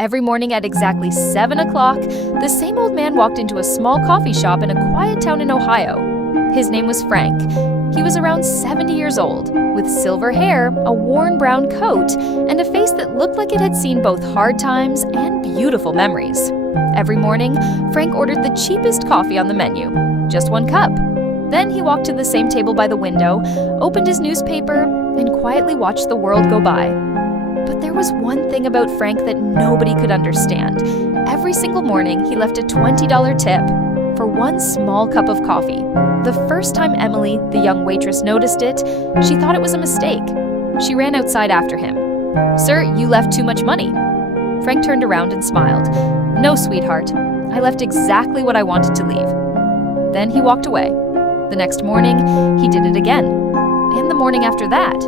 Every morning at exactly 7 o'clock, the same old man walked into a small coffee shop in a quiet town in Ohio. His name was Frank. He was around 70 years old, with silver hair, a worn brown coat, and a face that looked like it had seen both hard times and beautiful memories. Every morning, Frank ordered the cheapest coffee on the menu, just one cup. Then he walked to the same table by the window, opened his newspaper, and quietly watched the world go by. But there was one thing about Frank that nobody could understand. Every single morning, he left a $20 tip for one small cup of coffee. The first time Emily, the young waitress, noticed it, she thought it was a mistake. She ran outside after him. "Sir, you left too much money." Frank turned around and smiled. "No, sweetheart. I left exactly what I wanted to leave." Then he walked away. The next morning, he did it again. And the morning after that,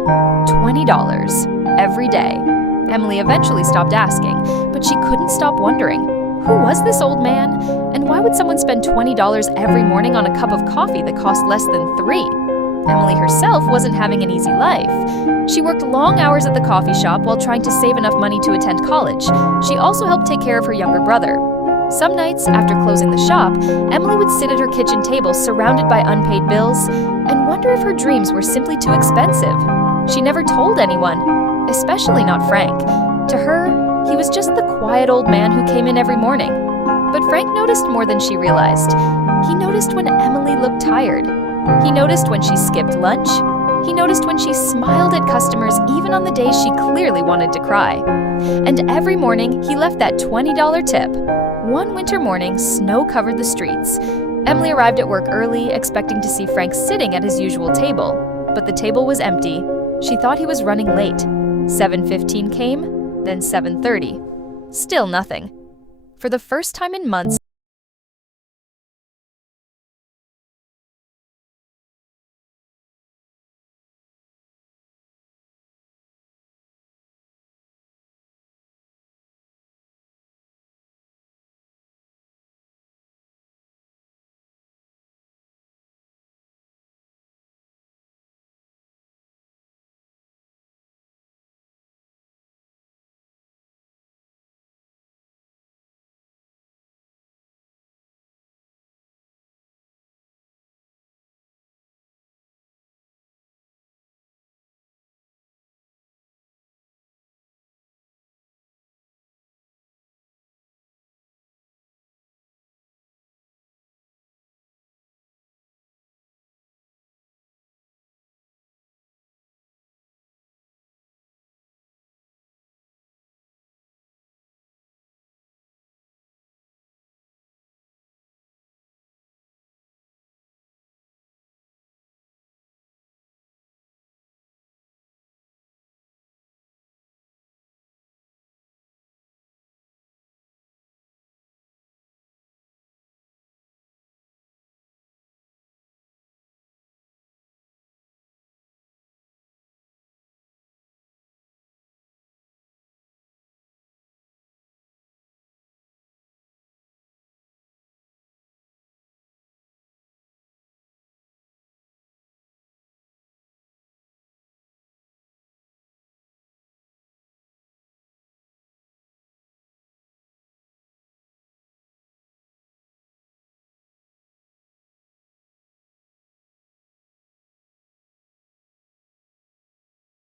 $20 every day. Emily eventually stopped asking, but she couldn't stop wondering, who was this old man? And why would someone spend $20 every morning on a cup of coffee that cost less than $3? Emily herself wasn't having an easy life. She worked long hours at the coffee shop while trying to save enough money to attend college. She also helped take care of her younger brother. Some nights, after closing the shop, Emily would sit at her kitchen table surrounded by unpaid bills and wonder if her dreams were simply too expensive. She never told anyone, especially not Frank. To her, he was just the quiet old man who came in every morning. But Frank noticed more than she realized. He noticed when Emily looked tired. He noticed when she skipped lunch. He noticed when she smiled at customers even on the days she clearly wanted to cry. And every morning, he left that $20 tip. One winter morning, snow covered the streets. Emily arrived at work early, expecting to see Frank sitting at his usual table. But the table was empty. She thought he was running late. 7:15 came, then 7:30. Still nothing. For the first time in months,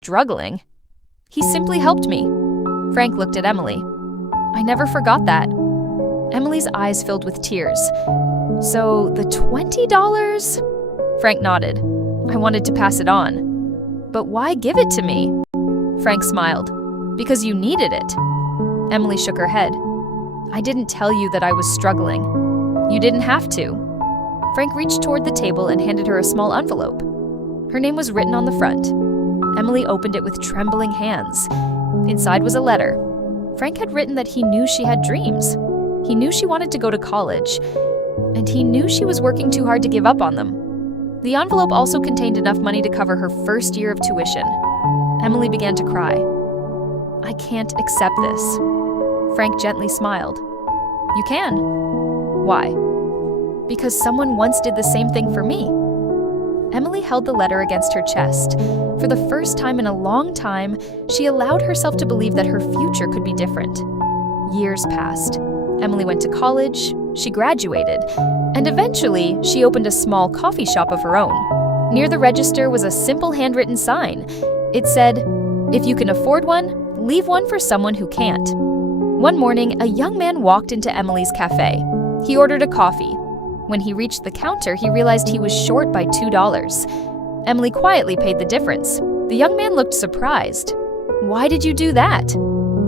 struggling. He simply helped me. Frank looked at Emily. I never forgot that. Emily's eyes filled with tears. So the $20? Frank nodded. I wanted to pass it on. But why give it to me? Frank smiled. Because you needed it. Emily shook her head. I didn't tell you that I was struggling. You didn't have to. Frank reached toward the table and handed her a small envelope. Her name was written on the front. Emily opened it with trembling hands. Inside was a letter. Frank had written that he knew she had dreams. He knew she wanted to go to college, and he knew she was working too hard to give up on them. The envelope also contained enough money to cover her first year of tuition. Emily began to cry. I can't accept this. Frank gently smiled. You can. Why? Because someone once did the same thing for me. Emily held the letter against her chest. For the first time in a long time, she allowed herself to believe that her future could be different. Years passed. Emily went to college, she graduated, and eventually she opened a small coffee shop of her own. Near the register was a simple handwritten sign. It said, "If you can afford one, leave one for someone who can't." One morning, a young man walked into Emily's cafe. He ordered a coffee. When he reached the counter, he realized he was short by $2. Emily quietly paid the difference. The young man looked surprised. "Why did you do that?"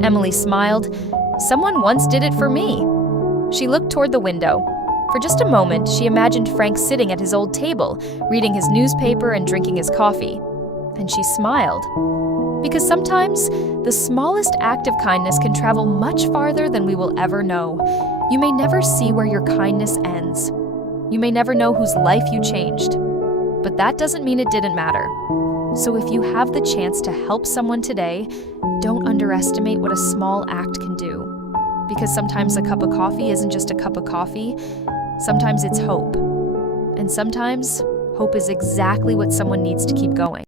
Emily smiled. "Someone once did it for me." She looked toward the window. For just a moment, she imagined Frank sitting at his old table, reading his newspaper and drinking his coffee. And she smiled. Because sometimes, the smallest act of kindness can travel much farther than we will ever know. You may never see where your kindness ends. You may never know whose life you changed. But that doesn't mean it didn't matter. So if you have the chance to help someone today, don't underestimate what a small act can do. Because sometimes a cup of coffee isn't just a cup of coffee. Sometimes it's hope. And sometimes, hope is exactly what someone needs to keep going.